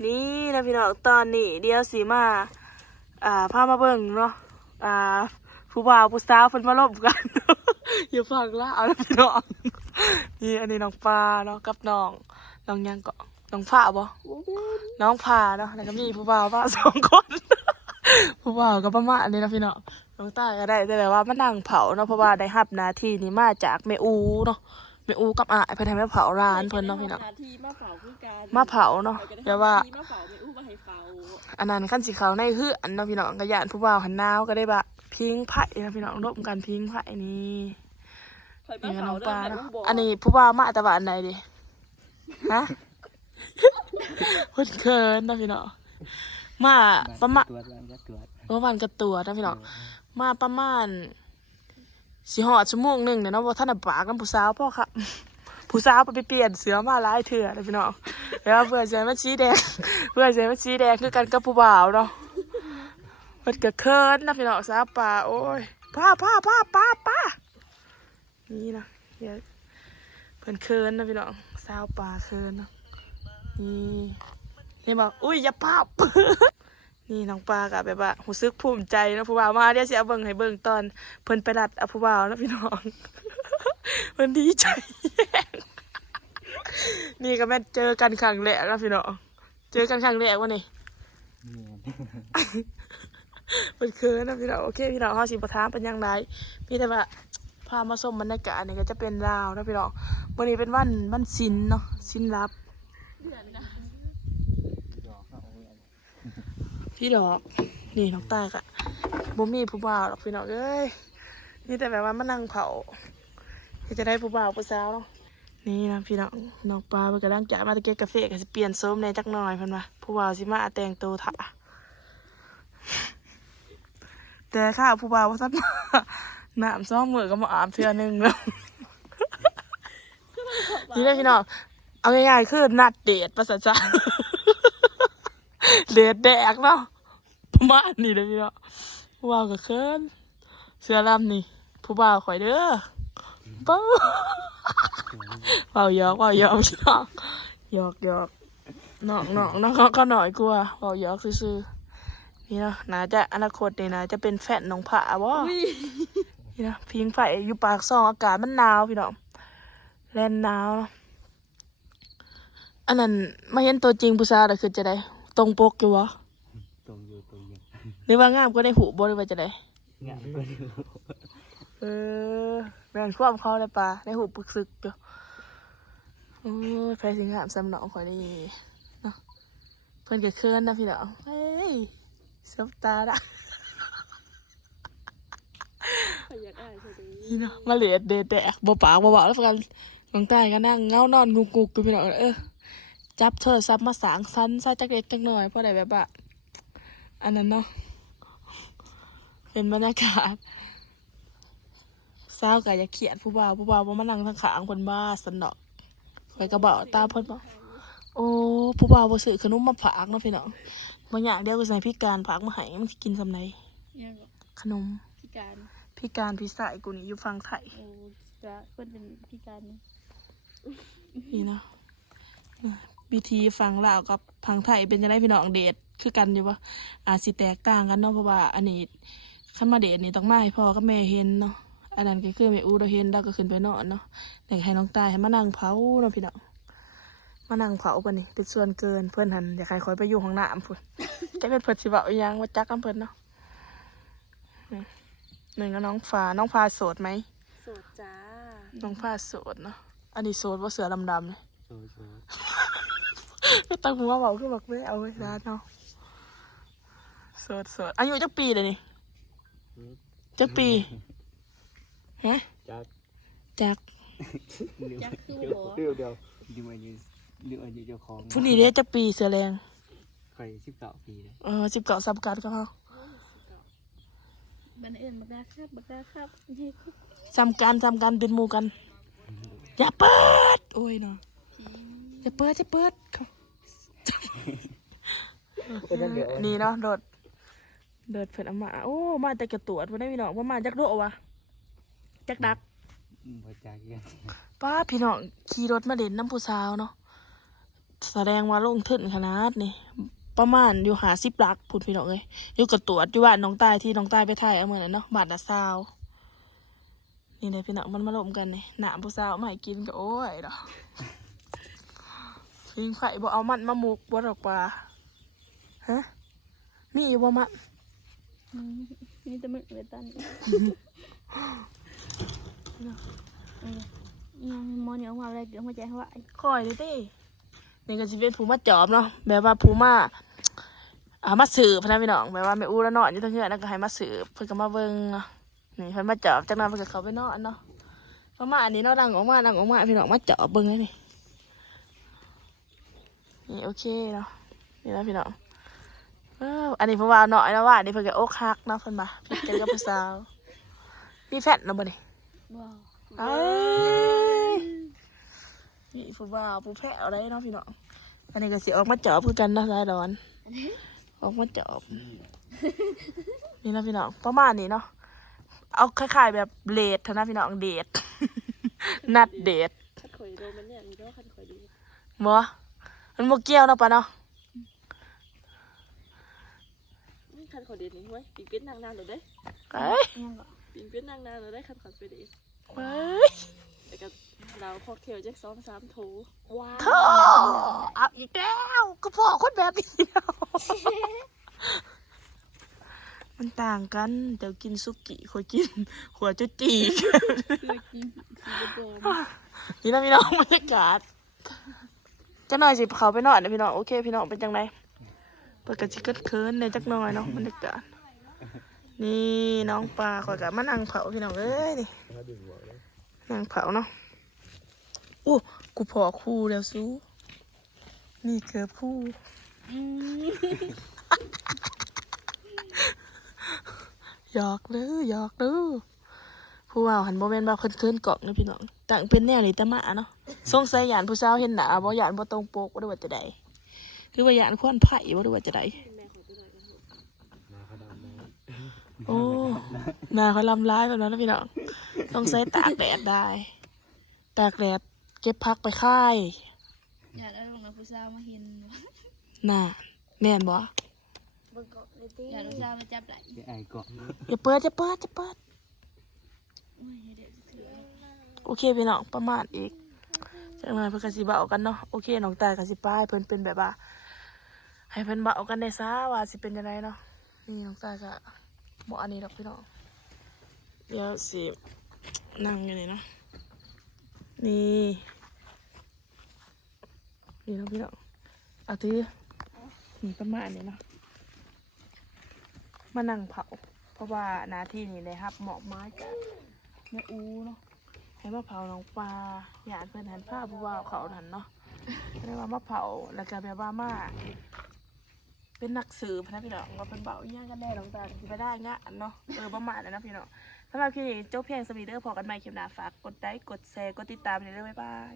นี่นะพี่น้องตอนนี้เดี๋ยวสิมาพามาเบิ่งเนาะผู้บ่าวผู้สาวเพิ่นมาลบกัน อย่าฟังละเอาละพี่น้องนี่อันนี้น้องปลาเนาะกับน้องยังเกาะน้องผ้าบ่น้องผ้าเนาะแล้วก็มีผู้บ่าวมา2 คน ผู้บ่าวกับประมาณนี้นะพี่น้องน้องต้าก็ได้แต่แบบว่ามานั่งเผาเนาะเพราะว่าได้รับหน้าที่นี้มาจากแม่อูเนาะแม่อูกับอ้ายเพิ่นให้มาเผาร้านเพิ่นเนาะพี่น้องมาเผาเนาะเดี๋ยวว่าอันนั้นขั้นสีขาวในเฮือนเนาะพี่น้องก็ย่านผู้บ่าวหันหนาวก็ได้บะพิงไผ่นะพี่น้องร่วมกันพิงไผ่นี่นี่ก็น้องปลาเนาะอันนี้ผู้บ่าวมาแต่ว่าอันใดดิฮะ เพิ่นเคินนะพี่น้องมาประมาณกระตัวนะพี่น้องมาประมาณสิฮอดชั่วโมงนึงเนี่ยเนาะบ่ทันได้ปากนำผู้สาวพ่อครับผู้สาวไปเปลี่ยนเสื้อมาหลายเทื่อนะพี่น้องแล้วเพื่อใส่มาสีแดงเพื่อใส่มาสีแดงคือกันกับผู้บ่าวเนาะเพิ่นก็เคินนะพี่น้องสาวป่าโอ้ยป้านี่นะเดี๋ยวเพิ่นเคินนะพี่น้องสาวป่าเคินเนาะนี่บอกอุ้ยอย่าภาพ นี่น้องปลากับแบบว่าหูซึกภูมิใจนะผู้บ่าวมาเดี๋ยวสิเอาเบิ่งให้เบิ่งตอนเพิ่นไปรัดเอาผู้บ่าวนะพี่น้อง เพิ่นดีใจ นี่ก็แม่นเจอกันครั้งแรกนะพี่น้องเจอกันครั้งแรกวะนี่เพิ่นเคินนะพี่น้องโอเคพี่น้องเฮาสิบ่ถามเป็นจังไดมีแต่ว่าพามาชมบรรยากาศนี่ก็จะเป็นลาวนะพี่น้องวันนี้เป็นวันศีลเนาะศีลรับพี่ดอกนี่น้องตากะบ่มีผู้บ่าวหรอกพี่น้องเอ้ยนี่แต่แบบว่ามานั่งเผาจะได้ผู้บ่าวผู้สาวเนาะนี่นะพี่น้องน้องปลาเพิ่นกำลังจะมาตะเกียบกาแฟก็สิเปลี่ยนโซมในจักหน่อยเพิ่นว่าผู้บ่าวสิมาแต่งตัวถ่าแต่ข้าผู้บ่าวว่าซั่น น้ำซ้อมมือก็มาอาบเทื่อนึงแล้ว นี่เลยพี่น้องเอาง่ายๆคือนัดเดทประสาท เดทแดกเนาะประมาณนี้เลยพี่น้องผู้บ่าวก็เคินเสื้อลำนี่ผู้บ่าวข่อยเด้อป้าเบาหยอกพี่น้องหยอกน้องก็หน่อยกลัวเบาหยอกซื่อๆนี่เนาะน่าจะอนาคตนี่นะจะเป็นแฟนน้องผาบ่นี่นะพิงไฟอยู่ปากซองอากาศมันหนาวพี่น้องแลนหนาวเนาะอันนั้นมาเห็นตัวจริงผู้สาวน่ะคือจะได้ตรงปกอยู่วะตรงอยู่หรือว่างามก็ได้หูบ่หรือว่าจะได้งามก็ได้แม่นความเขาเลยปะได้หูปึกซึกอยู่โอ้ยแฟสิงหามสำนองคนนี้เนาะเพิ่นก็เคินนะพี่น้องเฮ้ยสบตาละนี่เนาะมาเหลียดเดดแดกบ่ปากบ่บอกแล้วกันน้องใต้ก็นั่งเงานอนกุกอยู่พี่น้องจับโทรศัพท์มาสางซันใส่จักเล็กจักหน่อยเพราะอะไรแบบว่าอันนั้นเนาะเป็นบรรยากาศเศร้าก็อย่าเขียดผู้บ่าวว่ามานั่งทางขางคนบ้าสนอกคอยกระเบาตาเพิ่นบอกโอ้ผู้บ่าวบ่ซื้อขนมมาฝากเนาะพี่น้องบางอย่างเดียวก็ใส่พี่การฝากมาให้มันสิกินสำไรขนมพี่การพี่สายกูนี่อยู่ฝั่งไทยจะเพิ่นเป็นพี่การนี่เนาะวิธีฟังลาวกับพังไทยเป็นจังได๋พี่น้องเดทคือกันอยู่บ่อาจสิแตกต่างกันเนาะเพราะว่าอันนี้คันมาเดทนี่ต้องมาให้พ่อกับแม่เห็นเนาะอันนั้นก็คือแม่อูเราเห็นเราก็ขึ้นไปนอนเนาะแต่ให้น้องตายให้มานั่งเผาเนาะพี่น้องมานั่งเผาปะนี่เป็นส่วนเกินเพิ่นหันอยากให้คอยไปอยู่ห้องน้ำพุ่นจะเป็นเพิ่นสิเว้าอีหยังว่าจักกันเพิ่นเนาะหนึ่งก็น้องฟ้าโสดไหมโสดจ้าน้องฟ้าโสดเนาะอันนี้โสดว่าเสือดำๆเลยโซก็ตั้งหัวเบาขึ้นแบบไม่เอาไว้ร้านเนาะโสดอายุจักปีเลยนี่จักปีฮะจักเดี๋ยวดูอายุเจ้าของผู้นี้เนี่ยจักปีเสือแรงใคร19 ปีเลย19ซ้ำกันก็เขาบันเอิญบักดาครับซ้ำกันเป็นหมู่กันอย่าเปิดโอ้ยเนาะอย่าเปิดนี่เนาะโดดเพิ่นเอามาโอ้มาแต่กระตรวจบ่ได้พี่น้องว่ามาจักโดวะจักดักบ่จักกันป้าพี่น้องขี่รถมาเด่นน้ำผู้สาวเนาะ แสดงว่าลงทุนขนาดนี่ประมาณอยู่50 หลักพูดพี่น้องเลยอยู่กับตรวจอยู่บ้านน้องตายที่น้องตายไปถ่ายเอาเหมือนนั้นเนาะบาทละ20นี่เลยพี่น้องมันมาลมกันนี่หนาผู้สาวมาให้กินก็โอ้ยดอกพิงไข่บ่เอามันมามุกบ่ดอกปลาฮะมีอยู่บ่มัน นี่จะมึกเลยตันยังมอเหนียวมาอะไรเดี๋ยวมาใจให้ว่า คอยเลยดินี่ก็จะเป็นผู้มาจอบเนาะแบบว่าผู้มามาสืบนะพี่น้องแบบว่าแม่อู้แล้วนอนอยู่ทั้งเฮือนแล้วก็ให้มาสืบเพิ่นก็มาเบิ่งเนาะนี่เพิ่นมาจอบจากนั้นเพิ่นก็เข้าไปนอนเนาะประมาณนี้เนาะดังออกมาพี่น้องมาจอบเบิ่งเลยนี่นี่โอเคเนาะนี่นะพี่น้องอันนี้เพิ่นว่าเนาะนะว่าอันนี้เพิ่นก็อกหักเนาะเพิ่นมาผิดกันกับผู้สาวมีแฟนเนาะบ่นี่ ว้าว เอ้ยนี่ผู้บ่าวผู้แพ้อะไรเนาะพี่น้องอันนี้ก็สิออกมาจอบคือกันเนาะสายร้อนออกมาจอบนี่นะพี่น้องประมาณนี้เนาะเอาคล้ายๆแบบเลดเท่านั้นพี่น้องเดท นัดเดท ขัดข่อยโดนมันเนี่ยมีก็ขัดข่อยดี บ่มันโมเกี่ยวเนาะปะเนาะ ขัดข่อยเด็ดนี่เว้ยปีเป็นนางนานเลยเด้ เอ้ย ปีเป็นนางนานเลยได้ขัดข่อยไปเด็ด เอ้ย แต่กับเราพอเขียวแจ็ค2-3โถว้าว โธ่เอาอีกแล้วก็พอคนแบบนี้แล้วมันต่างกันเดี๋ยวกินซุกิคอยกินหัวจุจี คือกินคือโดน นี่นะพี่น้องบรรยากาศจะหน่อยสิเขาไปนอนนะพี่น้องโอเคพี่น้องเป็นจังไงเปิดกระชิกเคินในจักหน่อยเนาะบรรยากาศนี่น้องปลาคอยกับมานั่งเผาพี่น้องเอ้ยนี่นั่งเผาเนาะโอ้กูพอคู่แล้วซูนี่เกือบคู่หยอกเลยผู้ว่าหันโมเมนต์ว่าเคินเกาะนะพี่น้องต่างเป็นแนวลิตามะเนาะสงสัยหยานผู้สาวเห็นหนาบ่หยานบ่ตรงปกบ่ได้ว่าจะได้คือว่าหยานควนไผ่บ่ได้ว่าจะได้โอ้หนาเขาลำร้ายแบบนั้นนะพี่น้องต้องใช้ตากแดดได้ตากแดดเก็บพักไปค่าย อยากเอาลงมาผู้สาวมาเห็น น่ะแม่นบ่ เบิ่งเกาะเลยติอยากผู้สาวมาจับไหล ไอ้เกาะ อย่าเปิด โอ้ยเด็กเถื่อ โอเคพี่น้องประมาณอีกจังหน่อยเพิ่นก็สิเบากันเนาะโอเคน้องตายก็สิป้ายเพิ่นเป็นแบบว่าให้เพิ่นเบากันได้ซะว่าสิเป็นจังไดเนาะนี่น้องตายก็บ่อันนี้ดอกพี่น้องเดี๋ยวสินั่งอยู่นี่เนาะนี่เนาะพี่น้องเอาถือนี่ประมาณนี้เนาะมานั่งเผาเพราะว่าหน้าที่นี่ได้รับเหมาะไม้จากแม่อูเนาะให้มาเผาน้องปลาหยาดเพื่อนหันผ้าผู้ว่าเขาหันเนาะเรียกว่ามาเผาแล้วก็แบบว่ามาเป็นนักสืบนะพี่น้องว่าเป็นเบาอย่างกันแน่น้องตาที่ไปได้งะเนาะประมาณนั้นนะพี่น้องสำหรับคลิปนี้จบเพียงสมีเดอร์พอกันใหม่คลิปหน้าฝากกดไลค์กดแชร์กดติดตามเลยเด้อบ๊ายบาย